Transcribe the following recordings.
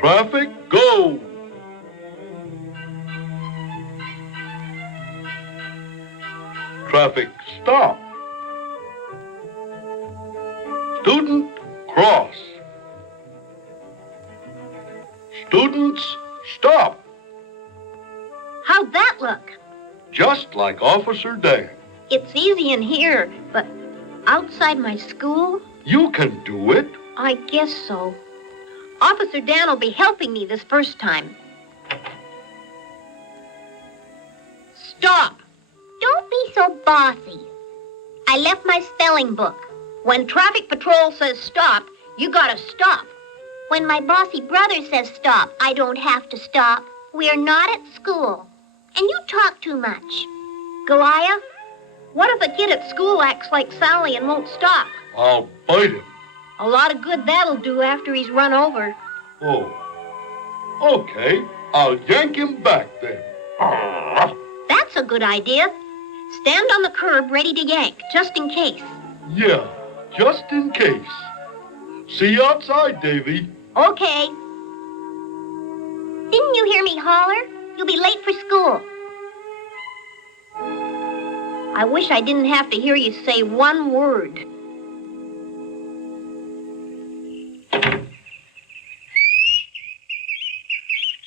Traffic, go! Traffic, stop. Student, cross. Students, stop. How'd that look? Just like Officer Dan. It's easy in here, but outside my school? You can do it. I guess so. Officer Dan will be helping me this first time. Stop! Don't be so bossy. I left my spelling book. When traffic patrol says stop, you gotta stop. When my bossy brother says stop, I don't have to stop. We're not at school. And you talk too much. Goliath, what if a kid at school acts like Sally and won't stop? I'll bite him. A lot of good that'll do after he's run over. Oh, okay. I'll yank him back then. That's a good idea. Stand on the curb ready to yank, just in case. Yeah, just in case. See you outside, Davey. Okay. Didn't you hear me holler? You'll be late for school. I wish I didn't have to hear you say one word.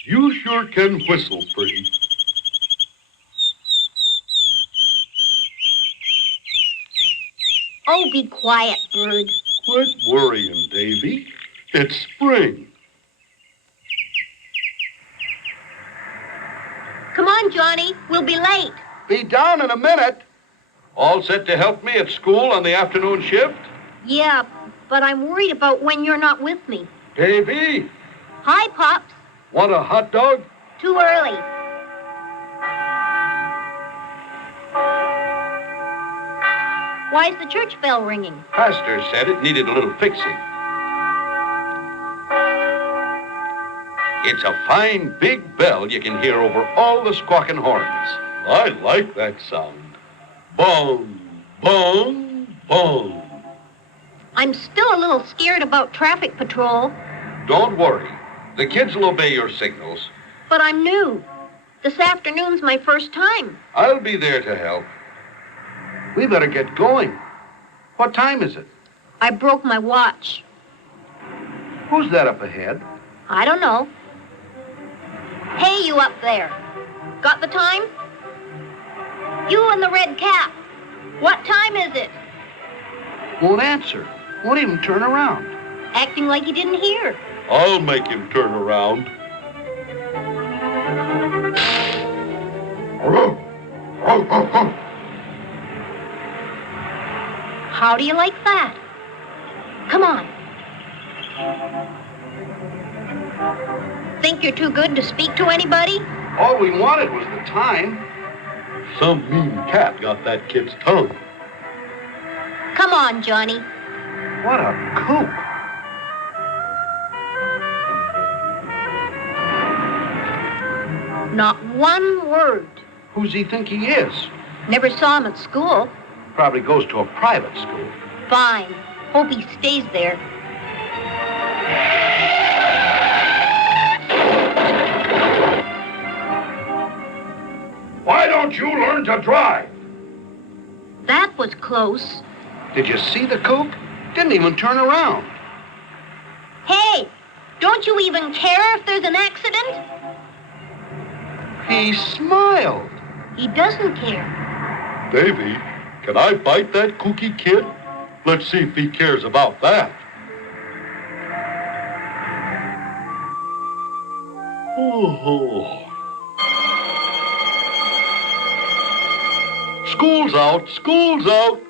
You sure can whistle pretty. Oh, be quiet, bird. Quit worrying, Davey. It's spring. Come on, Johnny. We'll be late. Be down in a minute. All set to help me at school on the afternoon shift? Yeah, but I'm worried about when you're not with me. Davey, Hi, Pops. want a hot dog? Too early. Why's the church bell ringing? Pastor said it needed a little fixing. It's a fine, big bell you can hear over all the squawking horns. I like that sound. Bong, bong, bong. I'm still a little scared about traffic patrol, Don't worry. The kids will obey your signals. but I'm new. This afternoon's my first time. I'll be there to help. We better get going. What time is it? I broke my watch. Who's that up ahead? I don't know. Hey, you up there. Got the time? You in the red cap. What time is it? Won't answer. Won't even turn around. Acting like he didn't hear. I'll make him turn around. How do you like that? Come on. Think you're too good to speak to anybody? All we wanted was the time. Some mean cat got that kid's tongue. Come on, Johnny. What a kook. Not one word. Who's he think he is? Never saw him at school. Probably goes to a private school. Fine. Hope he stays there. Why don't you learn to drive? That was close. Did you see the kook? Didn't even turn around. Hey, don't you even care if there's an accident? He smiled. He doesn't care. Davey, can I bite that kooky kid? Let's see if he cares about that. Oh. School's out, school's out.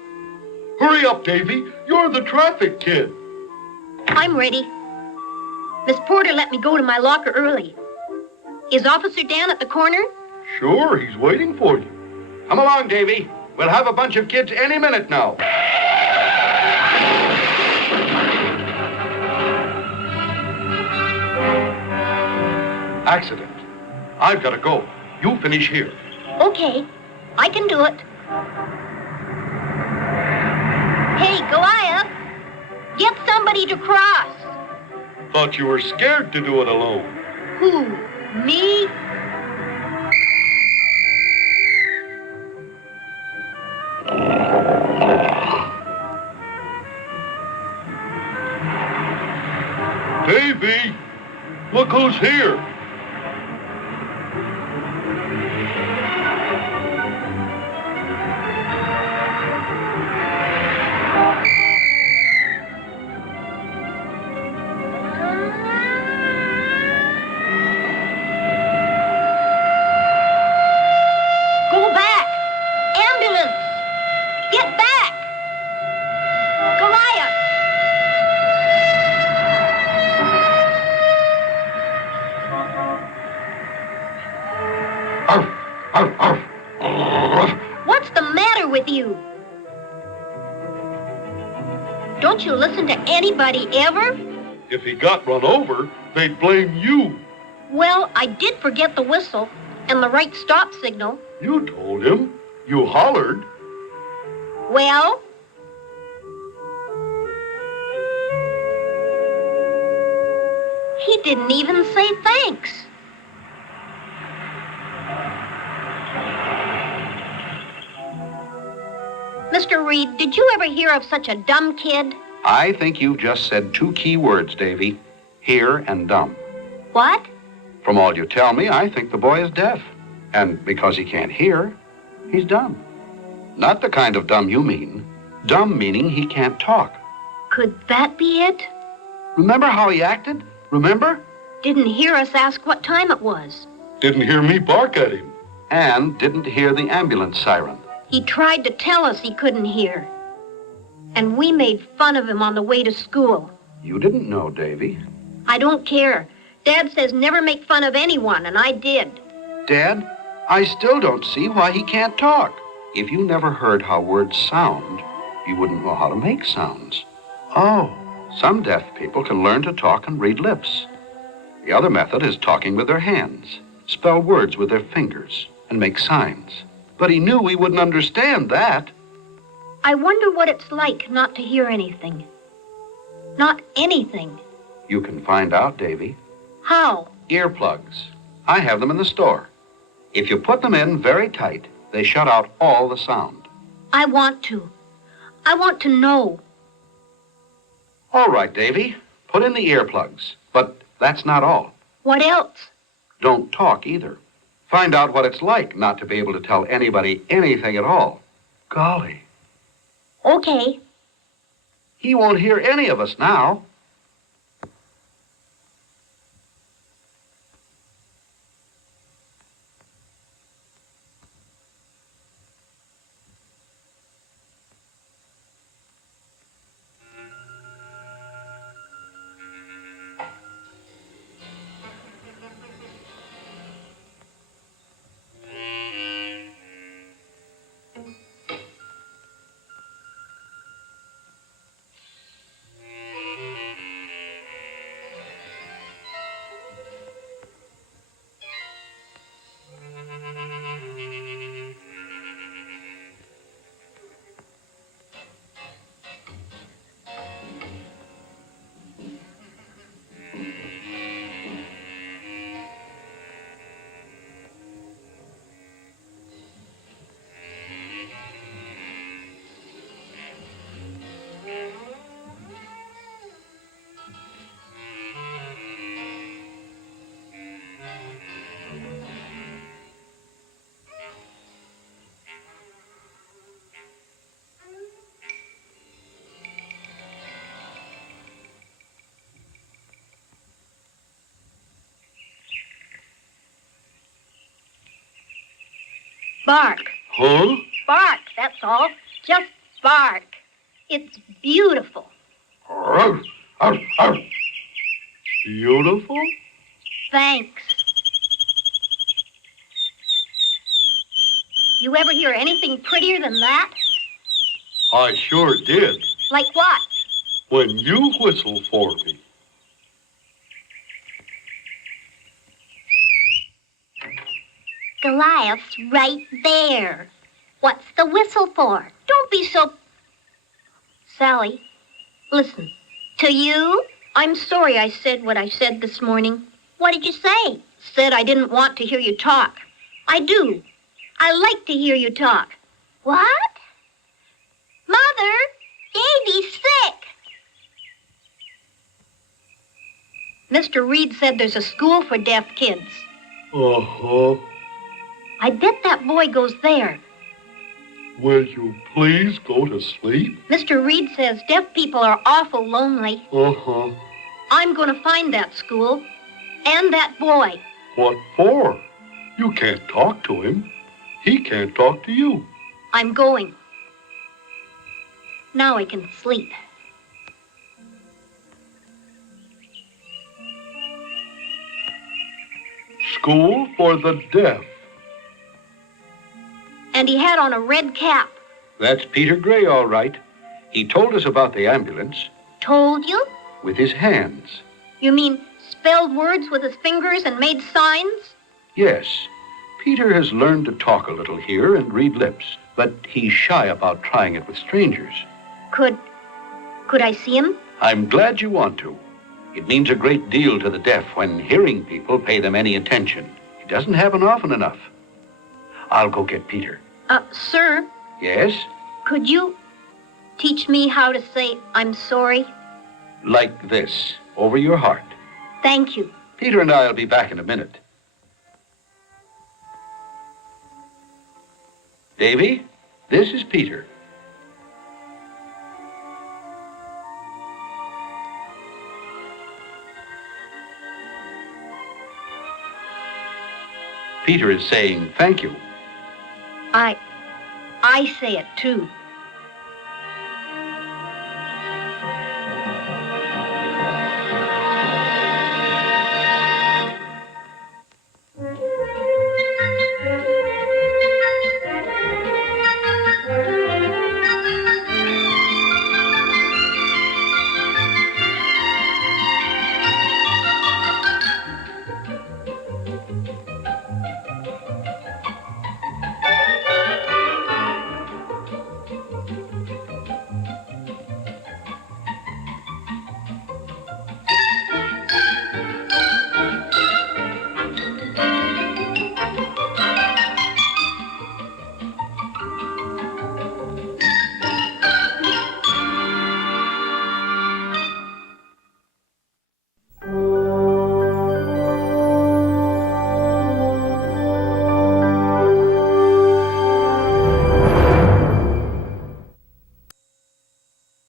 Hurry up, Davey. You're the traffic kid. I'm ready. Miss Porter let me go to my locker early. Is Officer Dan at the corner? Sure, he's waiting for you. Come along, Davey. We'll have a bunch of kids any minute now. Accident. I've got to go. You finish here. Okay, I can do it. Hey, Goliath, get somebody to cross. Thought you were scared to do it alone. Who, me? Davey, look who's here. Go back! Ambulance! Get back! Goliath! Arf, arf, arf. What's the matter with you? Don't you listen to anybody ever? If he got run over, they'd blame you. Well, I did forget the whistle and the right stop signal. You told him. You hollered. Well? He didn't even say thanks. Mr. Reed, did you ever hear of such a dumb kid? I think you've just said two key words, Davy. Hear and dumb. What? From all you tell me, I think the boy is deaf. And because he can't hear, he's dumb. Not the kind of dumb you mean. Dumb meaning he can't talk. Could that be it? Remember how he acted? Remember? Didn't hear us ask what time it was. Didn't hear me bark at him. And didn't hear the ambulance siren. He tried to tell us he couldn't hear. And we made fun of him on the way to school. You didn't know, Davy. I don't care. Dad says never make fun of anyone, and I did. Dad, I still don't see why he can't talk. If you never heard how words sound, you wouldn't know how to make sounds. Oh, some deaf people can learn to talk and read lips. The other method is talking with their hands, spell words with their fingers, and make signs. But he knew we wouldn't understand that. I wonder what it's like not to hear anything. Not anything. You can find out, Davy. How? Earplugs. I have them in the store. If you put them in very tight, they shut out all the sound. I want to. I want to know. All right, Davy. Put in the earplugs. But that's not all. What else? Don't talk either. Find out what it's like not to be able to tell anybody anything at all. Golly. Okay. He won't hear any of us now. Bark. Huh? Bark, that's all. Just bark. It's beautiful. Arr, arr, arr. Beautiful? Thanks. You ever hear anything prettier than that? I sure did. Like what? When you whistle for me. Goliath's right there. What's the whistle for? Don't be so... Sally, listen. To you? I'm sorry I said what I said this morning. What did you say? Said I didn't want to hear you talk. I do. I like to hear you talk. What? Mother, Davey's sick. Mr. Reed said there's a school for deaf kids. Uh-huh. I bet that boy goes there. Will you please go to sleep? Mr. Reed says deaf people are awful lonely. Uh-huh. I'm going to find that school and that boy. What for? You can't talk to him. He can't talk to you. I'm going. Now I can sleep. School for the deaf. And he had on a red cap. That's Peter Gray, all right. He told us about the ambulance Told you? with his hands. You mean spelled words with his fingers and made signs? Yes, Peter has learned to talk a little here and read lips, but he's shy about trying it with strangers. Could I see him? I'm glad you want to. It means a great deal to the deaf when hearing people pay them any attention. He doesn't happen often enough. I'll go get Peter. Sir, Yes? could you teach me how to say I'm sorry? Like this, over your heart. Thank you. Peter and I'll be back in a minute. Davy, this is Peter. Peter is saying thank you. I say it too.